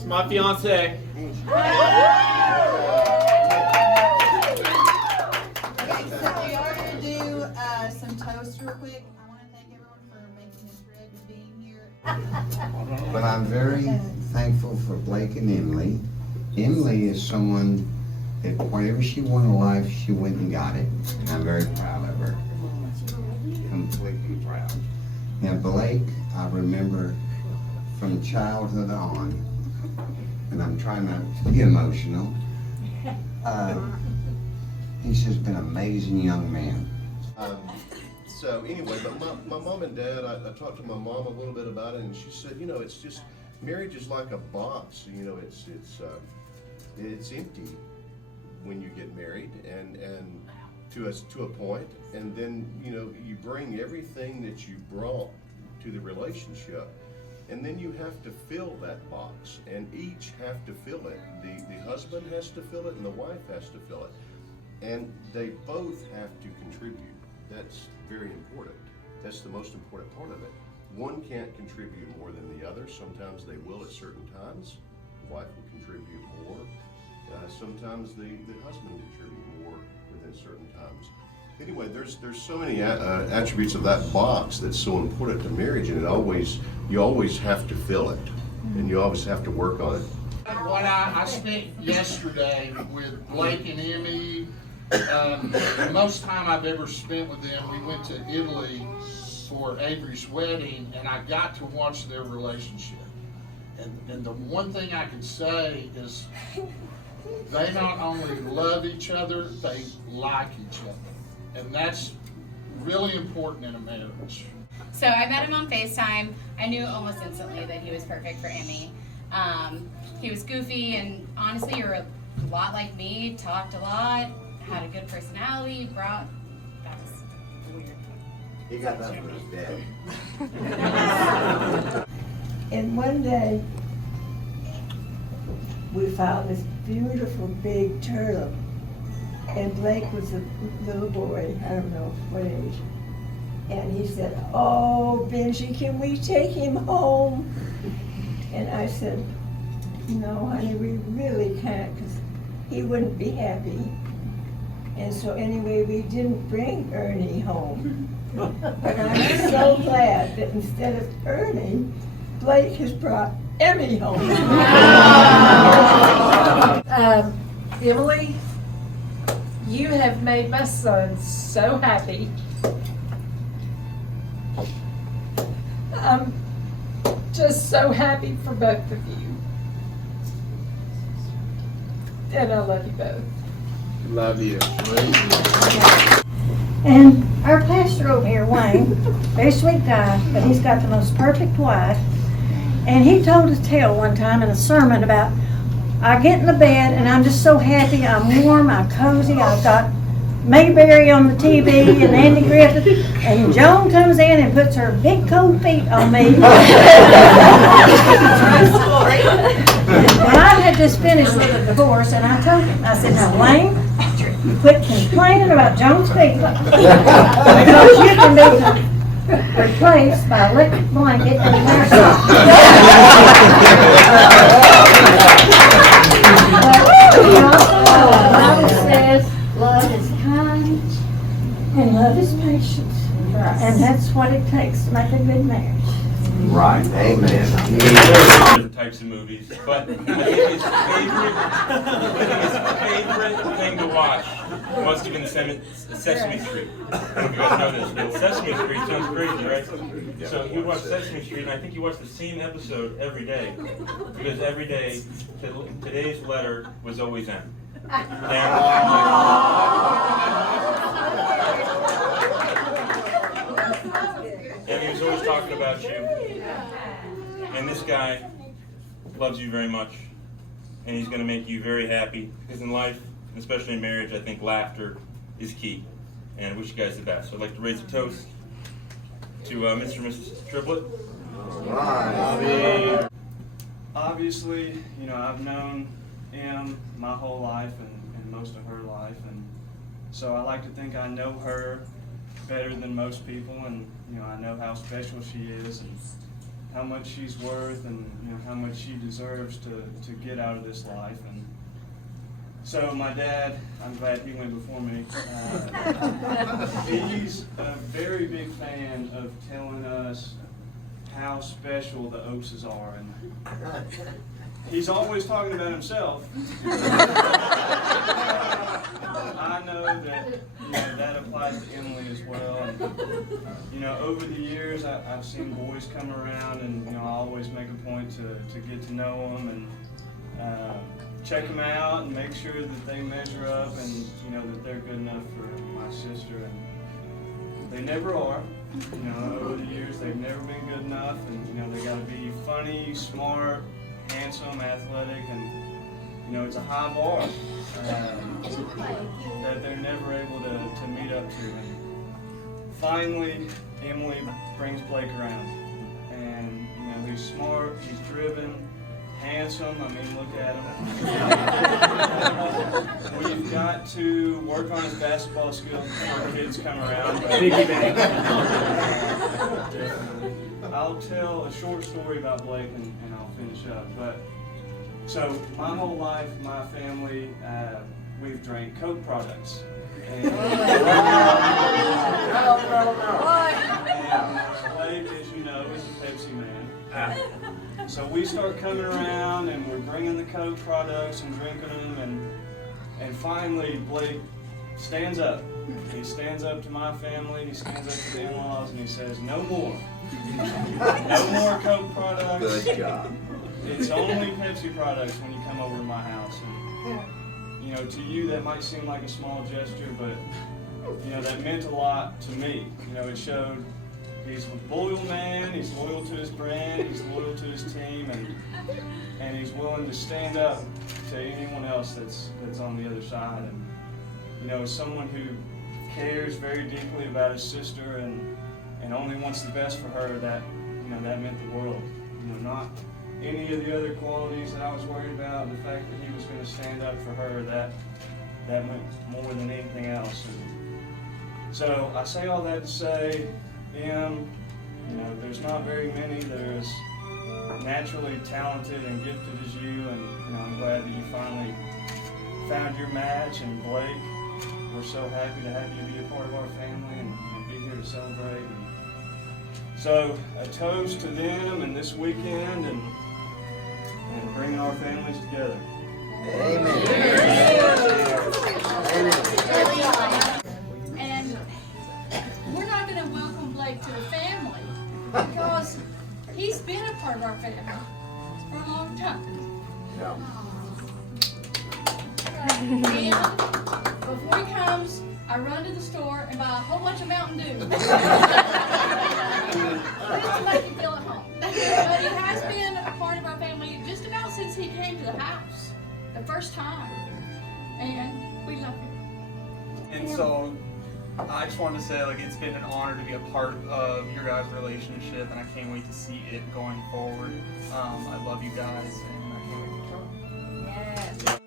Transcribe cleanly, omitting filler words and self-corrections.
It's my fiance. Okay, so we are going to do some toasts real quick. I want to thank everyone for making this red and being here. But I'm very thankful for Blake and Emily. Emily is someone that whatever she wanted in life, she went and got it. And I'm very proud of her. Completely proud. Now Blake, I remember from childhood on, and I'm trying not to be emotional, he's just been an amazing young man. So anyway, but my mom and dad, I talked to my mom a little bit about it, and she said, you know, it's just, marriage is like a box. You know, it's empty when you get married, and to a point, and then, you know, you bring everything that you brought to the relationship, and then you have to fill that box, and each have to fill it. The husband has to fill it, and the wife has to fill it, and they both have to contribute. That's very important. That's the most important part of it. One can't contribute more than the other. Sometimes they will at certain times. The wife will contribute more. Sometimes the husband will contribute more within certain times. Anyway, there's so many attributes of that box that's so important to marriage, and you always have to fill it, and you always have to work on it. What I spent yesterday with Blake and Emmy, the most time I've ever spent with them, we went to Italy for Avery's wedding, and I got to watch their relationship. And the one thing I can say is they not only love each other, they like each other. And that's really important in a marriage. So I met him on FaceTime. I knew almost instantly that he was perfect for Emmy. He was goofy, and honestly, you're a lot like me, talked a lot, had a good personality, that was weird. He got that from his dad. And one day, we found this beautiful big turtle. And Blake was a little boy, I don't know what age. And he said, "Oh, Benji, can we take him home?" And I said, "No, honey, we really can't, because he wouldn't be happy." And so anyway, we didn't bring Ernie home. But I'm so glad that instead of Ernie, Blake has brought Emmy home. Emily, you have made my son so happy. I'm just so happy for both of you. And I love you both. Love you. And our pastor over here, Wayne, very sweet guy, but he's got the most perfect wife. And he told a tale one time in a sermon about, I get in the bed and I'm just so happy, I'm warm, I'm cozy, I've got Mayberry on the TV and Andy Griffith, and Joan comes in and puts her big cold feet on me. Well, I had just finished with a divorce, and I told him, I said, "Now, Wayne, you quit complaining about Joan's feet, because you can be replaced by an electric blanket and a nurse." But also, the Bible says, love is kind and love is patient. And that's what it takes to make a good marriage. Right, amen. Different types of movies, but I think his favorite thing to watch must have been Sesame Street. I don't know if you guys know this, but Sesame Street sounds crazy, right? So he would watch Sesame Street, and I think he watched the same episode every day, because every day today's letter was always M. And he was always talking about you. And this guy loves you very much, and he's going to make you very happy, because in life, especially in marriage, I think laughter is key. And I wish you guys the best. So I'd like to raise a toast to Mr. and Mrs. Triplett. Right. Obviously, you know, I've known Em my whole life and most of her life, and so I like to think I know her better than most people, and you know, I know how special she is, and how much she's worth and how much she deserves to get out of this life. And so my dad, I'm glad he went before me. He's a very big fan of telling us how special the Oakses are, and he's always talking about himself. I know that that applies to Emily as well. And, over the years, I've seen boys come around, and I always make a point to get to know them and check them out and make sure that they measure up and that they're good enough for my sister. And they never are. Over the years, they've never been good enough, and they got to be funny, smart, handsome, athletic, and it's a high bar that they're never able to meet up to. And finally, Emily brings Blake around, and he's smart, he's driven, handsome. I mean, look at him. We've got to work on his basketball skills before the kids come around. Definitely. I'll tell a short story about Blake, and I'll finish up. So my whole life, my family, we've drank Coke products. And Blake, as you know, is a Pepsi man. So we start coming around and we're bringing the Coke products and drinking them, and finally Blake stands up. He stands up to my family, he stands up to the in-laws, and he says, "No more. No more Coke products. Good job. It's only Pepsi products when you come over to my house." And, to you that might seem like a small gesture, but that meant a lot to me. It showed he's a loyal man, he's loyal to his brand, he's loyal to his team, and he's willing to stand up to anyone else that's on the other side. And as someone who cares very deeply about his sister and only wants the best for her, that that meant the world. Not any of the other qualities that I was worried about, and the fact that he was going to stand up for her, that meant more than anything else. And so I say all that to say, there's not very many that are as naturally talented and gifted as you, and I'm glad that you finally found your match. And Blake, we're so happy to have you be a part of our family and be here to celebrate. And so a toast to them and this weekend and bringing our families together. Amen. And we're not going to welcome Blake to the family because he's been a part of our family for a long time. And before he comes, I run to the store and buy a whole bunch of Mountain Dew. Just to make him feel at home. But he has been a part of our family just about since he came to the house the first time. And we love him. And so I just wanted to say, it's been an honor to be a part of your guys' relationship, and I can't wait to see it going forward. I love you guys, and I can't wait to try. Yes.